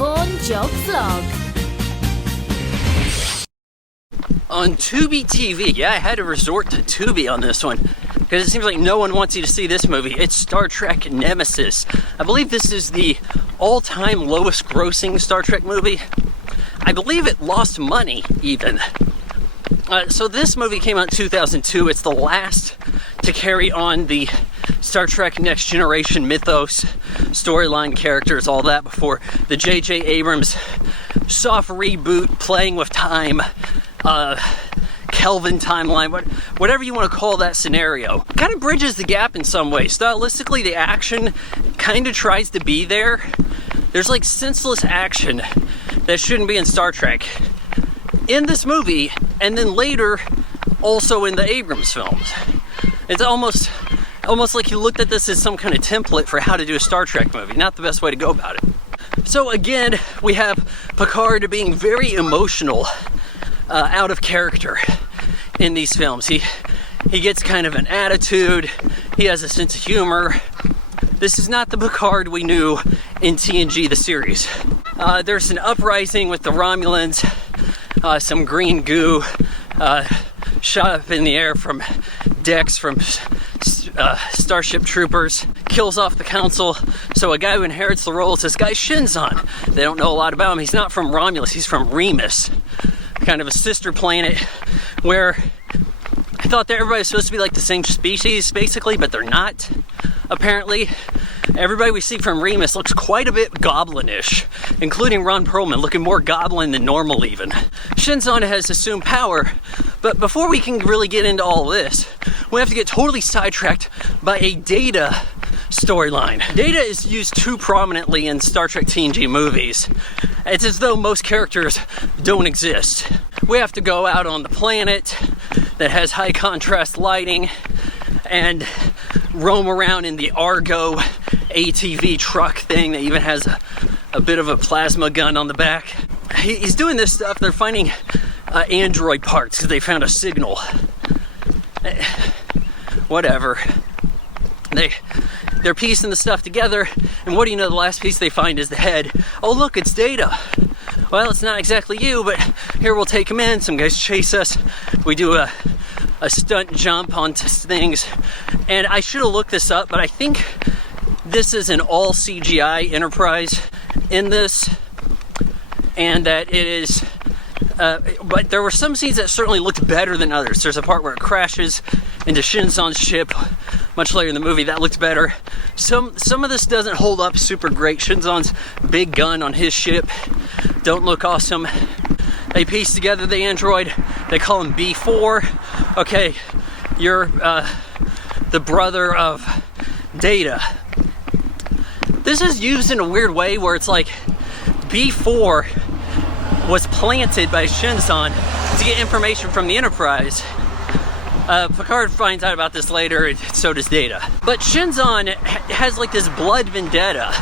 Fawn Jog Vlog. On Tubi TV, yeah, I had to resort to Tubi on this one because it seems like no one wants you to see this movie. It's Star Trek Nemesis. I believe this is the all-time lowest grossing Star Trek movie. I believe it lost money even. So this movie came out in 2002. It's the last to carry on the Star Trek Next Generation mythos, storyline, characters, all that before the J.J. Abrams soft reboot, playing with time, Kelvin timeline, whatever you want to call that scenario. Kind of bridges the gap in some ways. Stylistically, the action kind of tries to be there. There's like senseless action that shouldn't be in Star Trek in this movie, and then later also in the Abrams films. It's almost like you looked at this as some kind of template for how to do a Star Trek movie. Not the best way to go about it. So again, we have Picard being very emotional, out of character in these films. He gets kind of an attitude. He has a sense of humor. This is not the Picard we knew in TNG, the series. There's an uprising with the Romulans, some green goo shot up in the air from decks from Starship Troopers, kills off the council. So a guy who inherits the role is this guy Shinzon. They don't know a lot about him. He's not from Romulus, he's from Remus, kind of a sister planet where I thought that everybody was supposed to be like the same species basically, but they're not. Apparently, everybody we see from Remus looks quite a bit goblinish, including Ron Perlman, looking more goblin than normal even. Shinzon has assumed power, but before we can really get into all this, we have to get totally sidetracked by a Data storyline. Data is used too prominently in Star Trek TNG movies. It's as though most characters don't exist. We have to go out on the planet that has high contrast lighting and roam around in the Argo ATV truck thing that even has a bit of a plasma gun on the back. He's doing this stuff. They're finding android parts because they found a signal. Whatever. They're piecing the stuff together, and what do you know, the last piece they find is the head. Oh look, it's Data. Well, it's not exactly you, but here, we'll take him in. Some guys chase us. We do a stunt jump onto things, and I should have looked this up, but I think this is an all CGI Enterprise in this, and that it is but there were some scenes that certainly looked better than others. There's a part where it crashes into Shinzon's ship much later in the movie. That looked better. Some of this doesn't hold up super great. Shinzon's big gun on his ship don't look awesome. They piece together the android. They call him B4. Okay, you're the brother of Data. This is used in a weird way where it's like B4 was planted by Shinzon to get information from the Enterprise. Picard finds out about this later, and so does Data. But Shinzon has like this blood vendetta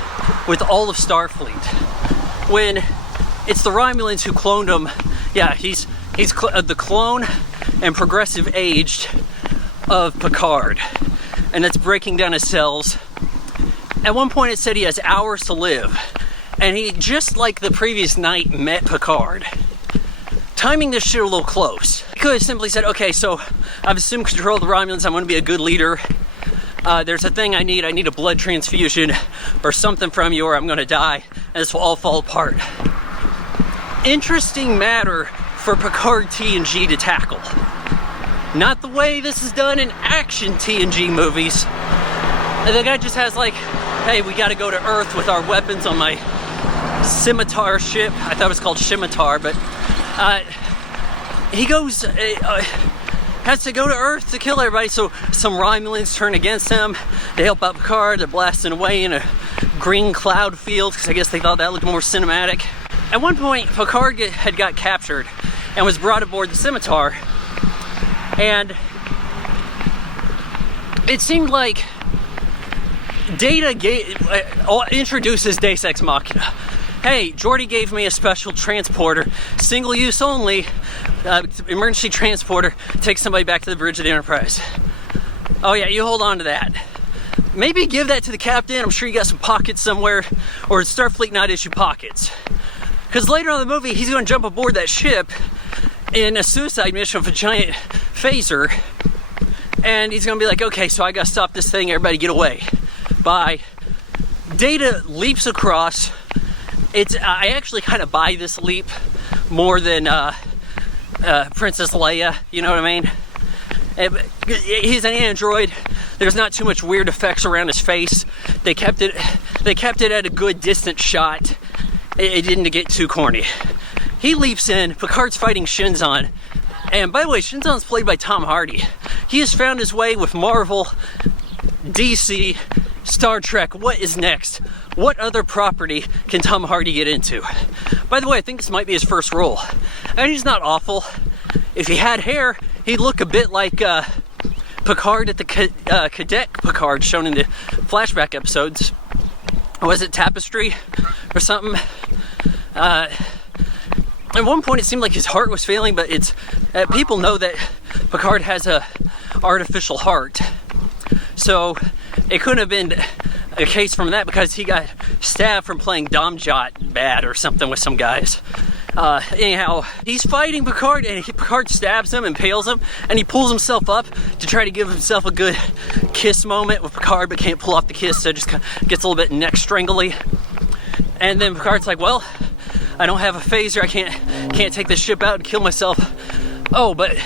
with all of Starfleet. When it's the Romulans who cloned him, yeah, he's the clone and progressive aged of Picard, and that's breaking down his cells. At one point it said he has hours to live, and he, just like the previous night, met Picard. Timing this shit a little close. He could have simply said, okay, so I've assumed control of the Romulans, I'm going to be a good leader. There's a thing I need a blood transfusion or something from you, or I'm going to die, and this will all fall apart. Interesting matter for Picard TNG to tackle. Not the way this is done in action TNG movies. The guy just has like, hey, we got to go to Earth with our weapons on my scimitar ship. I thought it was called Scimitar, but he goes, has to go to Earth to kill everybody. So some Romulans turn against him. They help out Picard. They're blasting away in a green cloud field because I guess they thought that looked more cinematic. At one point, Picard had got captured and was brought aboard the Scimitar, and it seemed like Data introduces Deus Ex Machina. Hey, Geordi gave me a special transporter, single use only, emergency transporter, take somebody back to the bridge of the Enterprise. Oh yeah, you hold on to that. maybe give that to the captain. I'm sure you got some pockets somewhere, or Starfleet not issue pockets. Because later on in the movie, he's going to jump aboard that ship in a suicide mission with a giant phaser, and he's going to be like, okay, so I got to stop this thing, everybody get away. Bye. Data leaps across. I actually kind of buy this leap more than Princess Leia, you know what I mean? He's an android. There's not too much weird effects around his face. They kept it at a good distant shot. It didn't get too corny. He leaps in. Picard's fighting Shinzon. And by the way, Shinzon's played by Tom Hardy. He has found his way with Marvel, DC, Star Trek. What is next? What other property can Tom Hardy get into? By the way, I think this might be his first role. And he's not awful. If he had hair, he'd look a bit like Picard at the Cadet Picard shown in the flashback episodes. Was it Tapestry or something? At one point it seemed like his heart was failing, but it's people know that Picard has a artificial heart. So it couldn't have been a case from that, because he got stabbed from playing Domjot bad or something with some guys. Anyhow, he's fighting Picard, and Picard stabs him, impales him, and he pulls himself up to try to give himself a good kiss moment with Picard, but can't pull off the kiss, so it just kind of gets a little bit neck strangly. And then Picard's like, well, I don't have a phaser, I can't take this ship out and kill myself. Oh, but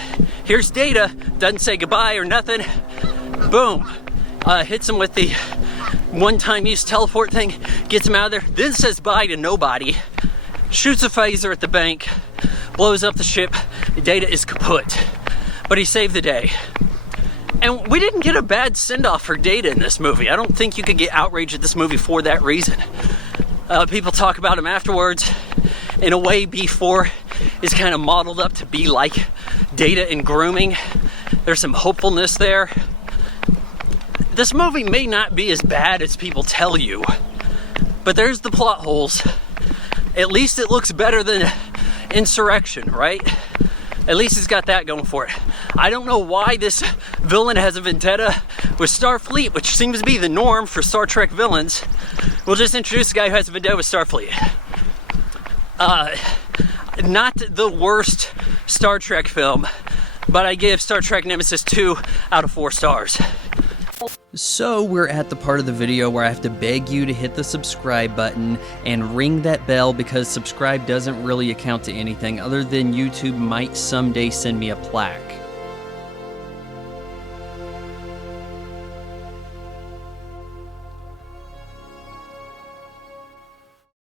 here's Data, doesn't say goodbye or nothing. Boom. Hits him with the one-time use teleport thing, gets him out of there, then says bye to nobody, shoots a phaser at the bank, blows up the ship. Data is kaput, but he saved the day. And we didn't get a bad send-off for Data in this movie. I don't think you could get outraged at this movie for that reason. People talk about him afterwards. In a way, B4 is kind of modeled up to be like Data in grooming. There's some hopefulness there. This movie may not be as bad as people tell you, but there's the plot holes. At least it looks better than Insurrection, right? At least it's got that going for it. I don't know why this villain has a vendetta with Starfleet, which seems to be the norm for Star Trek villains. We'll just introduce a guy who has a vendetta with Starfleet. Not the worst Star Trek film, but I give Star Trek Nemesis 2 out of 4 stars. So we're at the part of the video where I have to beg you to hit the subscribe button and ring that bell, because subscribe doesn't really account to anything other than YouTube might someday send me a plaque.